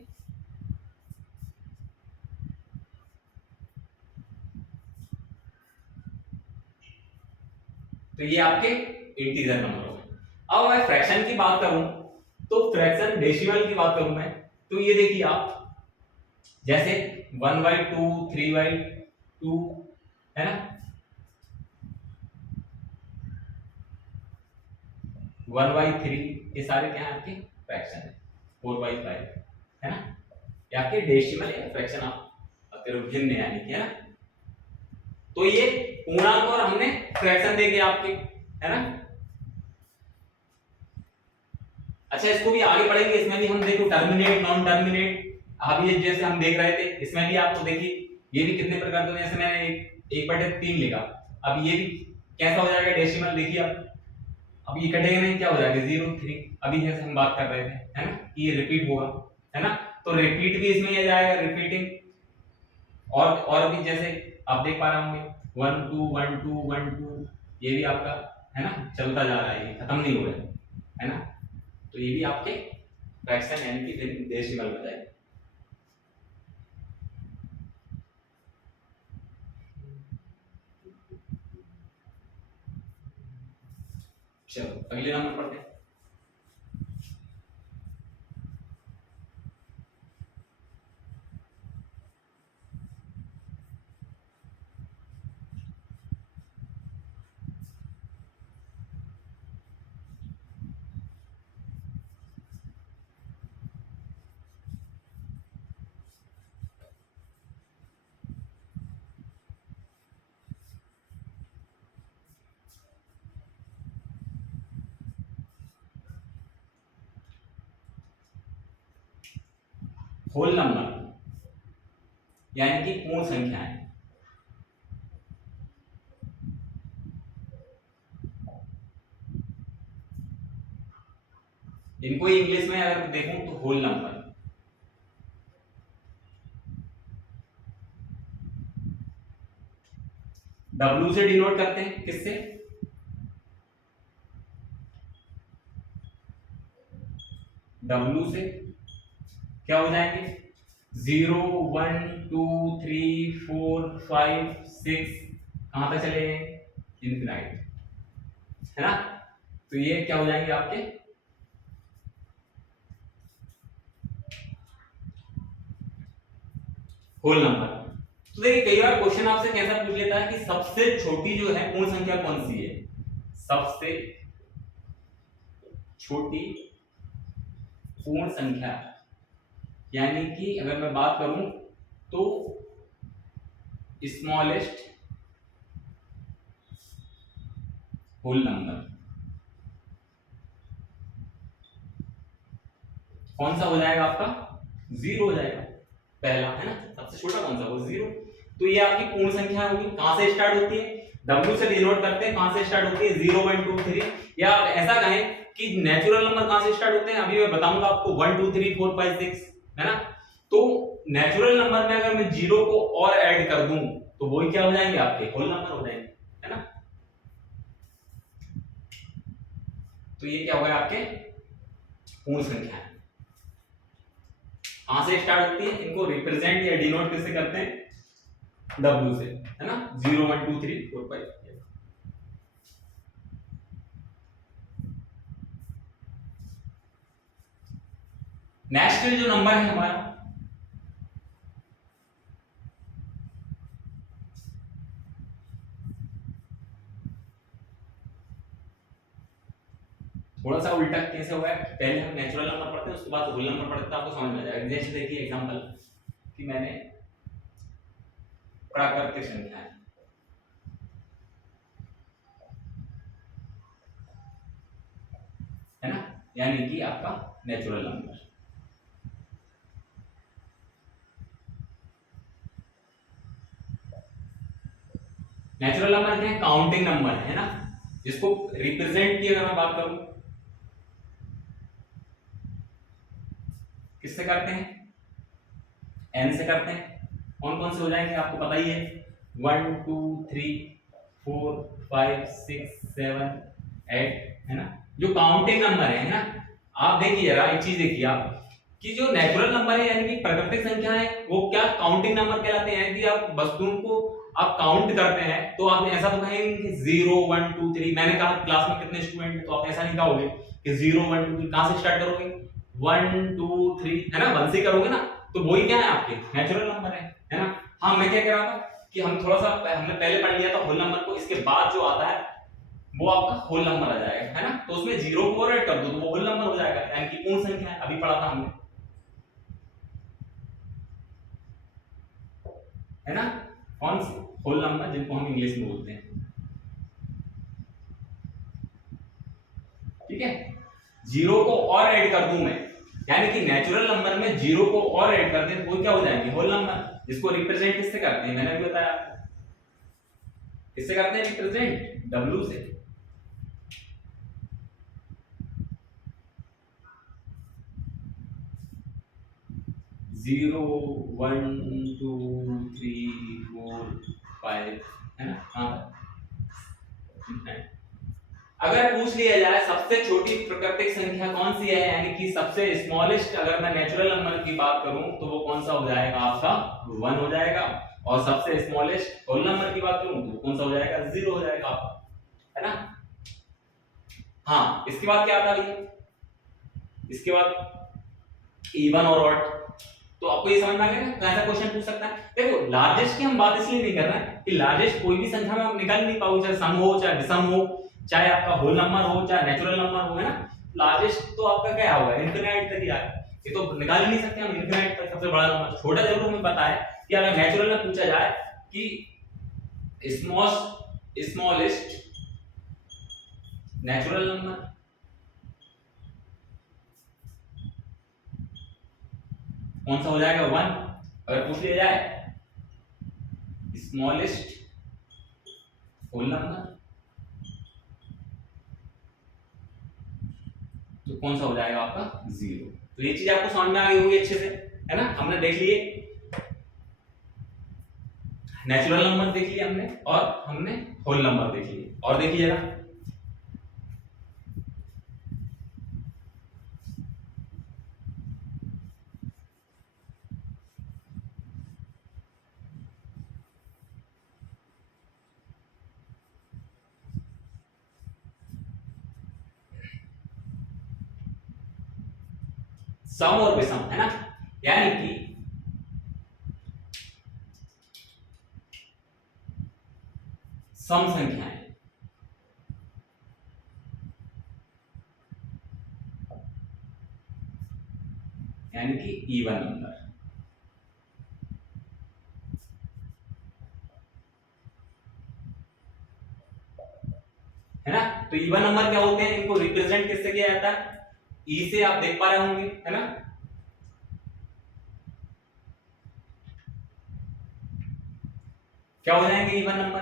तो ये आपके इंटीजर नंबर हो गए। अब मैं फ्रैक्शन की बात करूं, तो फ्रैक्शन डेसिमल की बात करूं मैं, तो ये देखिए आप, जैसे 1/2 3/2, है ना, 1/3, ये सारे क्या है आपके फ्रैक्शन है, 4/5, है ना, ये आपके डेसिमल या फ्रैक्शन आप अगर भिन्न यानी कि, है ना। तो ये पूर्णांक और हमने फ्रैक्शन देके आपके, है ना। अच्छा इसको भी आगे पढ़ेंगे, इसमें भी हम देखो टर्मिनेट नॉन टर्मिनेट, अभी ये जैसे हम देख रहे थे इसमें भी आपको देखिए ये भी कितने प्रकार के, जैसे मैंने 1/3 लिखा, अब ये भी कैसा हो जाएगा डेसिमल, देखिए अब ये कटेगा नहीं, क्या हो जाएगा 0 3, अभी जैसे हम बात कर रहे थे, है ना, कि ये रिपीट होगा, है ना। तो रिपीट भी इसमें आ जाएगा, रिपीटिंग। और भी जैसे आप देख पा रहे होंगे 1 2 1 2 1 2, ये भी आपका है ना चलता जा रहा है, ये खत्म नहीं हो रहा है ना। तो ये भी आपके फ्रैक्शन यानी कि डेसिमल में जाएगा। चलो अगले नंबर पढ़ते हैं। होल नंबर यानी कि पूर्ण संख्याएं, इनको इंग्लिश में अगर देखूं तो होल नंबर। W से डिनोट करते हैं, किससे? W से क्या हो जाएंगे 0 1 2 3 4 5 6, कहां तक चले इनफिनाइट, है ना। तो ये क्या हो जाएंगे आपके होल नंबर। तो देखिए कई बार क्वेश्चन आपसे कैसा पूछ लेता है कि सबसे छोटी जो है पूर्ण संख्या कौन सी है, सबसे छोटी पूर्ण संख्या, यानी कि अगर मैं बात करूं तो स्मॉलेस्ट होल नंबर कौन सा हो जाएगा आपका, 0 हो जाएगा पहला, है ना। सबसे छोटा कौन सा, वो 0। तो ये आपकी पूर्ण संख्या होगी। कहां से स्टार्ट होती है, W से डिनोट करते हैं, कहां से स्टार्ट होती है 0 1 2 3, या आप ऐसा कहें कि नेचुरल नंबर कहां से स्टार्ट होते हैं, अभी मैं बताऊंगा आपको 1 2 3 4 5 6, है ना। तो नेचुरल नंबर में अगर मैं 0 को और ऐड कर दूं तो वही क्या हो जाएंगे आपके होल नंबर हो जाएंगे, है ना। तो ये क्या होगा आपके पूर्ण संख्या है। कहां से स्टार्ट होती है, इनको रिप्रेजेंट या डिनोट किससे करते हैं, W से, है ना। 0 1 2 3 4 5। नेक्स्ट जो नंबर है हमारा थोड़ा सा उल्टा कैसे हुआ है, पहले हम नेचुरल नंबर पढ़ते हैं उसके बाद होल नंबर पढ़ते हैं, आपको समझ में आ जाएगा। जैसे देखिए एग्जांपल कि मैंने प्राकृतिक संख्या है ना, यानी कि आपका नेचुरल नंबर। नेचुरल नंबर क्या है, काउंटिंग नंबर है ना, जिसको रिप्रेजेंट की अगर मैं बात करूं किससे करते हैं, n से करते हैं। कौन कौन से हो जाएंगे आपको पता ही है, 1 2 3 4 5 6 7 8, है ना, जो काउंटिंग नंबर है ना। आप देखिए जरा एक चीज देखिए आप कि जो नेचुरल नंबर है यानी कि प्राकृतिक संख्या है वो क्या काउंटिंग नंबर कहलाते हैं, कि आप वस्तुओं को आप काउंट करते हैं तो आप ऐसा तो कहेंगे कि 0 1 2 3, मैंने कहा क्लास में कितने स्टूडेंट हैं तो आप ऐसा नहीं कहोगे कि 0 1 2 3, कहां से स्टार्ट करोगे 1 2 3, है ना, 1 से करोगे ना। तो वही क्या है आपके नेचुरल नंबर है ना। हाँ मैं क्या कह रहा था कि हम थोड़ा सा हमने पहले पढ़ लिया था होल नंबर को, इसके बाद जो आता है वो आपका होल नंबर आ जाएगा, है ना। तो उसमें 0 को और ऐड कर दो तो वो होल नंबर हो जाएगा, यानी कि पूर्ण संख्या है, अभी पढ़ा था हमने, है ना। कौन सी होल नंबर, जिनको हम इंग्लिश में बोलते हैं, ठीक है। 0 को और ऐड कर दूं मैं, यानी कि नेचुरल नंबर में 0 को और ऐड कर दें वो क्या हो जाएंगे होल नंबर, जिसको रिप्रेजेंट किससे करते हैं, मैंने भी बताया आपको किससे करते हैं रिप्रेजेंट, W से। 0 1 2 3 4 5 है ना। हाँ, अगर पूछ लिया जाए सबसे छोटी प्राकृतिक संख्या कौन सी है, यानी कि सबसे स्मॉलेस्ट, अगर मैं नेचुरल नंबर की बात करूं तो वो कौन सा हो जाएगा आपका 1 हो जाएगा, और सबसे स्मॉलेस्ट होल नंबर की बात करूं तो कौन सा हो जाएगा 0 हो जाएगा आपका, है ना। हाँ, इसके बाद क्या आता है, इसके बाद इवन और ऑड। तो आपको ये समझ में आ गया ना कैसा क्वेश्चन पूछ सकता है। देखो लार्जेस्ट की हम बात इसलिए नहीं कर रहे हैं कि लार्जेस्ट कोई भी संख्या में आप निकाल नहीं पाओगे, चाहे सम हो चाहे विषम हो, चाहे आपका होल नंबर हो चाहे नेचुरल नंबर हो, है ना। लार्जेस्ट तो आपका क्या होगा, इनफिनाइट तक ही आएगा, ये तो निकाल ही नहीं सकते हम इनफिनाइट तक। सबसे बड़ा नंबर छोटा जरूर हमें पता है कि अगर नेचुरल में पूछा जाए कि स्मॉलेस्ट नेचुरल नंबर कौन सा हो जाएगा 1। अगर पूछ लिया जाए स्मॉलेस्ट होल नंबर तो कौन सा हो जाएगा आपका 0। तो ये चीज आपको समझ में आ गई होगी अच्छे से, है ना। हमने देख लिए नेचुरल नंबर देख लिया हमने, और हमने होल नंबर देख लिए, और देखिए जरा सम और विषम, है ना, यानी कि सम संख्याएं यानी कि इवन नंबर, है ना। तो इवन नंबर क्या होते हैं, इनको रिप्रेजेंट किससे किया जाता है, ई से आप देख पा रहे होंगे, है ना। क्या हो जाएंगे इवन नंबर,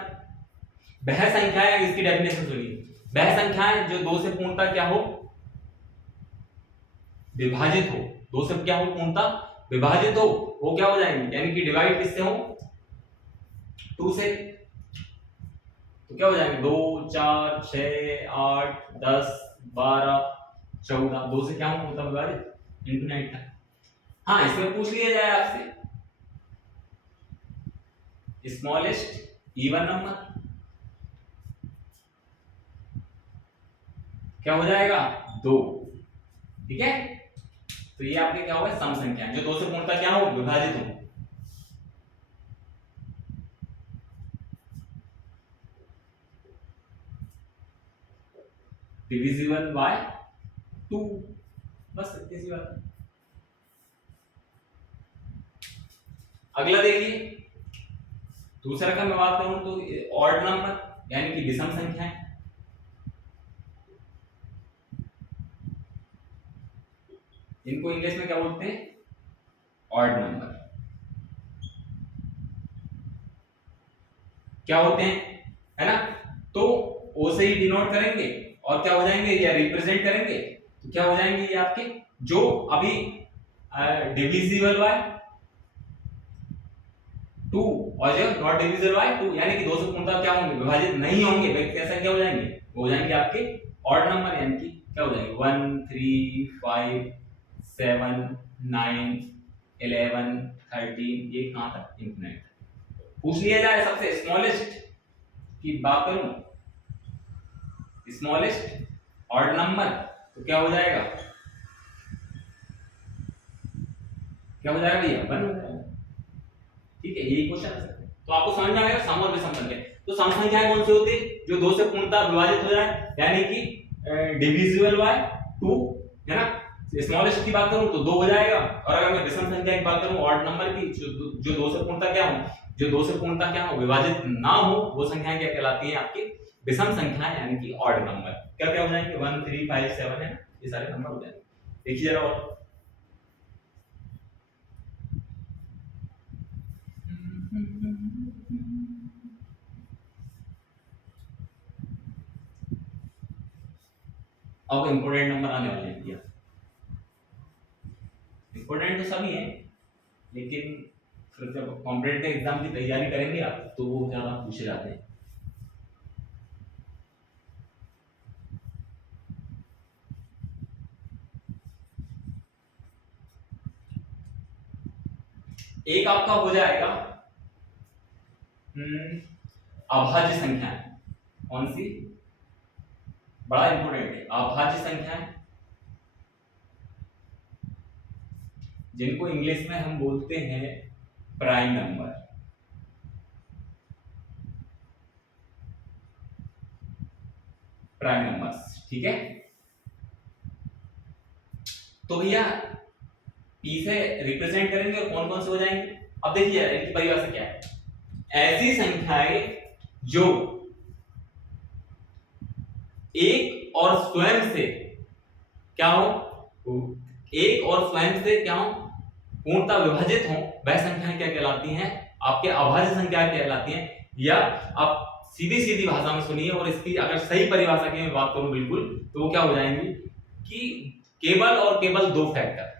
वह संख्याएं, इसकी डेफिनेशन सुनिए, वह संख्याएं जो दो से पूर्णतः क्या हो, विभाजित हो, दो से क्या हो पूर्णतः विभाजित हो, वो क्या हो जाएंगे, यानी कि डिवाइड किससे हो 2 से। तो क्या हो जाएंगे 2 4 6 8 10 12 14, 2 से क्या हो पूर्णतः विभाजित इंफिनाइट तक। हाँ, इसमें पूछ लिया जाए आपसे स्मॉलेस्ट इवन नंबर क्या हो जाएगा 2, ठीक है। तो ये आपके क्या होगा सम संख्या जो 2 से पूर्णतः क्या हो विभाजित हो। डिविजिबल बाय 2, बस इतनी सी बात है। अगला देखिए, दूसरा का मैं बात करूं तो ऑड नंबर यानी कि विषम संख्याएं, इनको इंग्लिश में क्या बोलते हैं ऑड नंबर। क्या होते हैं, है ना। तो ओ से ही डिनोट करेंगे और क्या हो जाएंगे या रिप्रेजेंट करेंगे, तो क्या हो जाएंगे ये आपके जो अभी डिविजिबल बाय 2 और जो नॉट डिविजिबल बाय 2 यानी कि 2 से पूर्णतः क्या होंगे विभाजित नहीं होंगे, वे कैसा क्या हो जाएंगे, हो जाएंगे आपके ऑड नंबर, यानी कि क्या हो जाएंगे 1 3 5 7 9 11 13, ये कहां तक इंफिनिट। पूछ लिया जाए सबसे स्मॉलेस्ट की बात करूं, स्मॉलेस्ट ऑड नंबर तो क्या हो जाएगा, क्या हो जाएगा भैया 1 हो जाएगा, ठीक है। यही क्वेश्चन है। तो आपको समझ में आ गया सम और विषम संख्या। तो सम संख्याएं कौन सी होती है जो 2 से पूर्णतः विभाजित हो जाए, यानी कि डिविजिबल बाय 2, है ना। स्मॉलेस्ट की बात करूं तो 2 हो जाएगा, और अगर मैं विषम संख्या की बात करूं ऑड नंबर की जो 2 से पूर्णतः क्या हो, जो 2 से पूर्णतः क्या हो विभाजित ना हो, वो संख्याएं क्या कहलाती हैं आपकी विषम संख्याएं, यानी कि ऑड नंबर। क्या क्या हो जाएंगे 1 3 5 7, है ना, ये सारे नंबर हो जाएंगे। देखिए जरा और अब इंपोर्टेंट नंबर आने वाले हैं भैया। इंपोर्टेंट तो सभी है, लेकिन फिर जब कॉम्पिटिटिव एग्जाम की तैयारी करेंगे आप तो वो ज्यादा पूछे जाते हैं। एक आपका हो जाएगा अभाज्य संख्याएं। कौन सी? बड़ा इंपोर्टेंट है, अभाज्य संख्याएं, जिनको इंग्लिश में हम बोलते हैं प्राइम नंबर। प्राइम नंबर्स, ठीक है। तो भैया पी से रिप्रेजेंट करेंगे और कौन कौन से हो जाएंगे? अब देखिए इनकी परिभाषा क्या है। ऐसी संख्याएं जो एक और स्वयं से क्या हो, एक और स्वयं से क्या हो, पूर्णतः विभाजित हो, वह संख्याएं क्या कहलाती हैं? आपके अभाज्य संख्या कहलाती हैं। या आप सीधी सीधी भाषा में सुनिए और इसकी अगर सही परिभाषा की मैं बात करूं बिल्कुल, तो वो क्या हो जाएंगी कि केवल और केवल दो फैक्टर,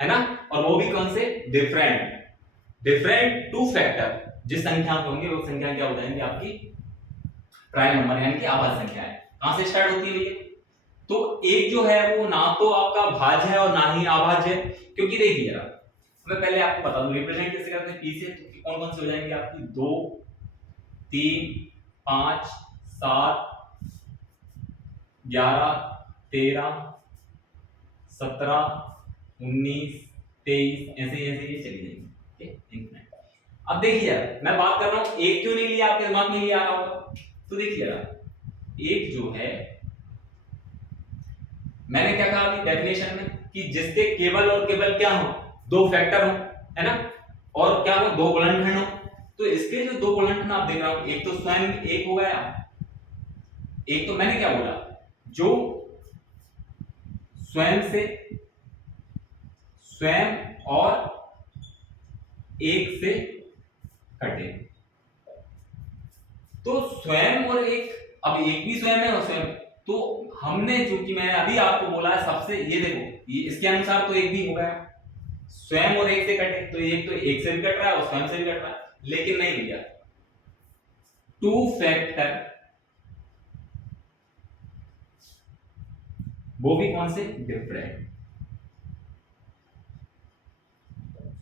है ना, और वो भी कौन से? डिफरेंट टू फैक्टर जिस संख्या पे होंगे वो संख्या क्या हो जाएंगी? आपकी प्राइम नंबर यानी कि अभाज्य संख्या है। कहां से स्टार्ट होती है भैया? तो एक जो है वो ना तो आपका भाज्य है और ना ही अभाज्य है, क्योंकि देखिए जरा मैं पहले आपको बता दूं रिप्रेजेंट कैसे करते हैं पी से। तो कौन कौन से हो जाएंगे आपकी? 2 3 5 7 11 13 17 19 23 ऐसे ऐसे ये चली जाएंगे। ठीक है, अब देखिए मैं बात कर रहा हूं एक क्यों नहीं लिया, आपके दिमाग में ये आ रहा होगा। तो देखिए एक जो है मैंने क्या कहा अभी डेफिनेशन में कि जिसके केवल और केवल क्या हो? दो फैक्टर हो, है ना, और क्या हो? दो गुणनखंड हो। तो इसके जो दो गुणनखंड आप देख रहा हूं, एक तो स्वयं एक हो गया, एक तो मैंने क्या बोला जो स्वयं से, स्वयं और एक से कटे। तो स्वयं और एक, अब एक भी स्वयं है और स्वयं, तो हमने जो कि मैंने अभी आपको बोला है सबसे, ये देखो ये इसके अनुसार तो एक भी हो गया, स्वयं और एक से कटे, तो एक तो एक से भी कट रहा है और स्वयं से भी कट रहा है। लेकिन नहीं भैया, टू फैक्टर, वो भी कौन से? डिफरेंट,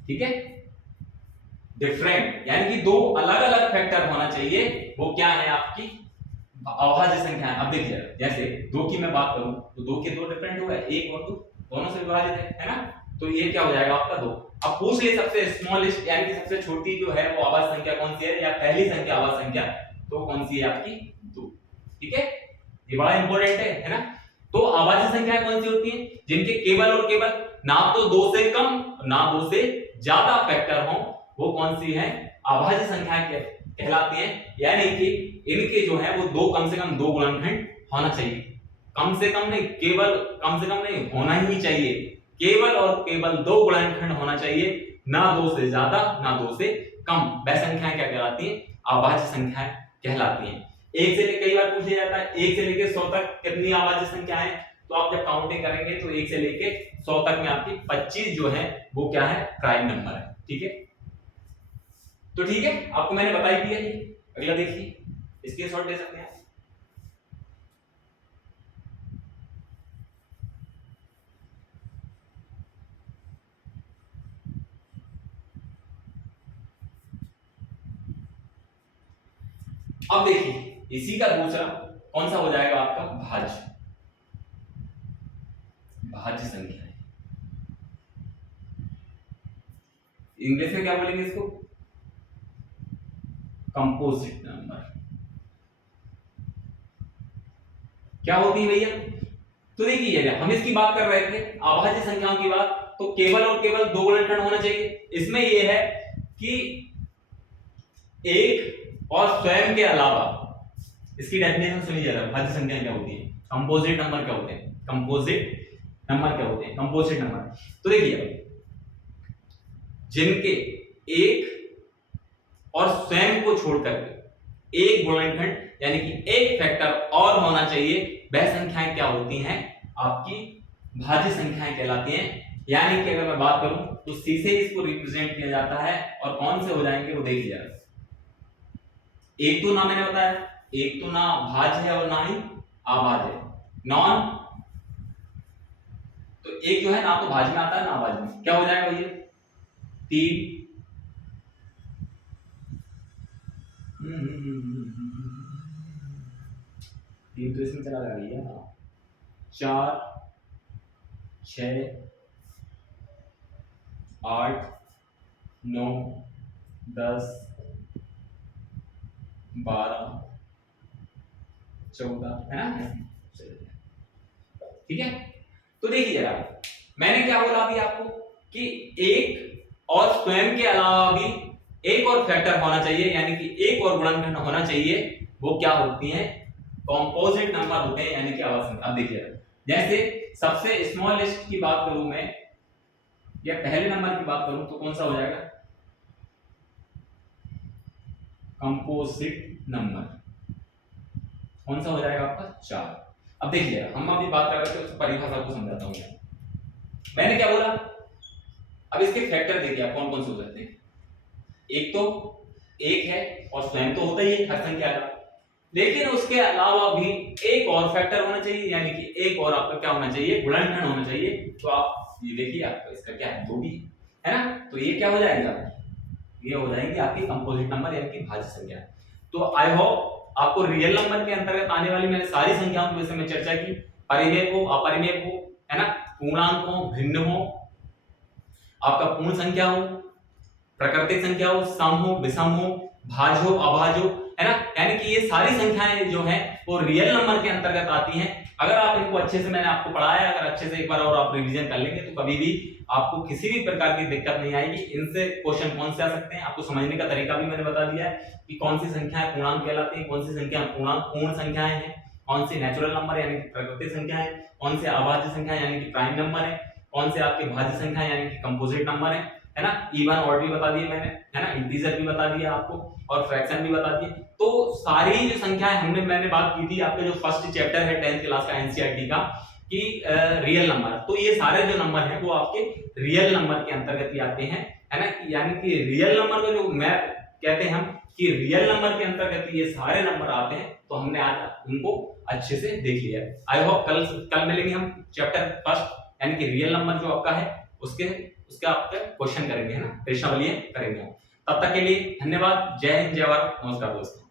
ठीक है, डिफरेंट यानी कि दो अलग अलग फैक्टर होना चाहिए। वो क्या है? आपकी अभाज्य संख्या है। अब देखिए जैसे दो की मैं बात करूं तो दो के दो डिफरेंट हो गए, एक और दो दोनों से विभाजित है ना, तो ये क्या हो जाएगा आपका? दो। अब पूछ लिए सबसे स्मॉलेस्ट यानी कि सबसे छोटी जो है वो अभाज्य संख्या कौन सी है, या पहली संख्या अभाज्य संख्या, तो कौन सी है आपकी? दो, ठीक है, ये बड़ा इंपॉर्टेंट है ना। तो अभाज्य संख्याएं कौन सी होती हैं? जिनके केवल और केवल ना तो दो से कम ना दो से ज्यादा फैक्टर हो, वो कौन सी है? अभाज्य संख्याएं कहलाती हैं। यानी कि इनके जो है वो दो, कम से कम दो गुणनखंड होना चाहिए। कम से कम नहीं, केवल कम से कम नहीं, होना ही चाहिए। केवल और केवल दो गुणनखंड होना चाहिए, ना दो से ज्यादा ना दो से कम। वह संख्याएं क्या कहलाती हैं? अभाज्य संख्याएं कहलाती हैं। एक से लेकर, कई बार पूछ लिया जाता है एक से लेकर 100 तक कितनी अभाज्य संख्या है, तो आप जब काउंटिंग करेंगे तो एक से लेकर 100 तक में आपकी 25 जो है वो क्या है? प्राइम नंबर है, ठीक है। तो ठीक है, आपको मैंने बता ही दिया। अगला देखिए, इसके शॉर्ट ले सकते हैं। अब देखिए इसी का दूसरा कौन सा हो जाएगा आपका? भाज्य, भाज्य संख्या। इंग्लिश में क्या बोलेंगे इसको? Composite number. क्या होती है भैया? तो देखिए हम इसकी बात कर रहे थे अभाज्य संख्याओं की बात, तो केवल और केवल दो गुणनखंड होना चाहिए। इसमें यह है कि एक और स्वयं के अलावा, इसकी डेफिनेशन सुनिए जरा, भाज्य संख्याएं क्या होती है, कंपोजिट नंबर क्या होते हैं, कंपोजिट नंबर क्या होते हैं, कंपोजिट नंबर। तो देखिए जिनके एक और स्वयं को छोड़कर एक गुणनखंड यानी कि एक फैक्टर और होना चाहिए, वह संख्याएं क्या होती हैं? आपकी भाज्य संख्याएं कहलाती हैं। यानी कि अगर मैं बात करूं तो सी से इसको रिप्रेजेंट किया जाता है और कौन से हो जाएंगे वो देख लिया। एक तो ना मैंने बताया, एक तो ना भाज्य है और ना ही अभाज्य है। नॉन तो एक जो है ना तो भाज्य में आता है ना अभाज्य में, क्या हो जाएगा ये 3 3 तो इसमें चला गया 4 6 8 9 10 12 14 है ना। ठीक है, तो देखिए जरा मैंने क्या बोला अभी आपको कि एक और स्वयं के अलावा भी एक और फैक्टर होना चाहिए, यानी कि एक और गुणनखंड होना चाहिए। वो क्या होती हैं, कॉम्पोजिट नंबर होते हैं, यानी कि आवर्त संख्या। अब देखिए जैसे सबसे स्मॉलेस्ट की बात करूं मैं या पहले नंबर की बात करूं तो कौन सा हो जाएगा, कंपोजिट नंबर कौन सा हो जाएगा आपका 4। अब देखिए हम अभी बात कर रहे थे उस परिभाषा को समझाता हूं मैं। मैंने क्या बोला, अब इसके फैक्टर देखिए आप कौन कौन से हो सकते हैं। एक तो एक है और स्वयं तो होता ही है हर संख्या का, लेकिन उसके अलावा भी एक और फैक्टर होना चाहिए, यानी कि एक और आपका क्या होना चाहिए, गुणनखंड होना चाहिए। तो आप ये देखिए आपका इसका क्या है 2 भी है ना, तो ये क्या हो जाएगा, ये हो जाएंगे आपकी कंपोजिट नंबर यानी कि भाज्य संख्या। तो आई होप आपको रियल नंबर के अंतर्गत आने वाली मैंने सारी संख्याओं की विषय में चर्चा की, परिमेय हो अपरिमेय हो है ना, पूर्णांक हो भिन्न हो, आपका पूर्ण संख्या हो प्राकृतिक संख्या हो, सम हो विषम हो, भाज्य हो अभाज्य हो, है ना। यानी कि ये सारी संख्याएं जो हैं वो रियल नंबर के अंतर्गत आती हैं। अगर आप इनको अच्छे से, मैंने आपको पढ़ाया, अगर अच्छे से एक बार और आप रिवीजन कर लेंगे तो कभी भी आपको किसी भी प्रकार की दिक्कत नहीं आएगी। इनसे क्वेश्चन कौन से आ सकते हैं, आपको समझने का तरीका भी मैंने बता दिया है कि कौन सी संख्याएं पूर्णांक कहलाती हैं, कौन सी संख्या पूर्ण संख्याएं हैं, कौन सी नेचुरल नंबर यानी कि प्राकृतिक संख्या है, कौन से अभाज्य संख्या यानी कि प्राइम नंबर है, कौन से आपके भाज्य संख्या यानी कि कंपोजिट नंबर है ना। इवन ऑड भी बता दिए मैंने, है ना, इंटीजर भी बता दिया आपको और फ्रैक्शन भी बता दिए। तो सारी जो संख्याएं मैंने बात की थी आपके जो फर्स्ट चैप्टर है 10th क्लास का एनसीईआरटी का कि रियल नंबर, तो ये सारे जो नंबर हैं वो आपके रियल नंबर के अंतर्गत ही आते हैं, है ना। यानी कि रियल नंबर का जो मैप कहते हैं हम कि रियल नंबर के अंतर्गत ये सारे नंबर आते हैं। तो हमने आज उनको अच्छे से देख लिया। आई होप कल मिलेंगे हम चैप्टर फर्स्ट यानी कि रियल नंबर जो आपका है उसके आपका क्वेश्चन करेंगे, है ना, प्रश्नावली करेंगे। तब तक के लिए धन्यवाद। जय हिंद, जय भारत, नमस्कार दोस्तों।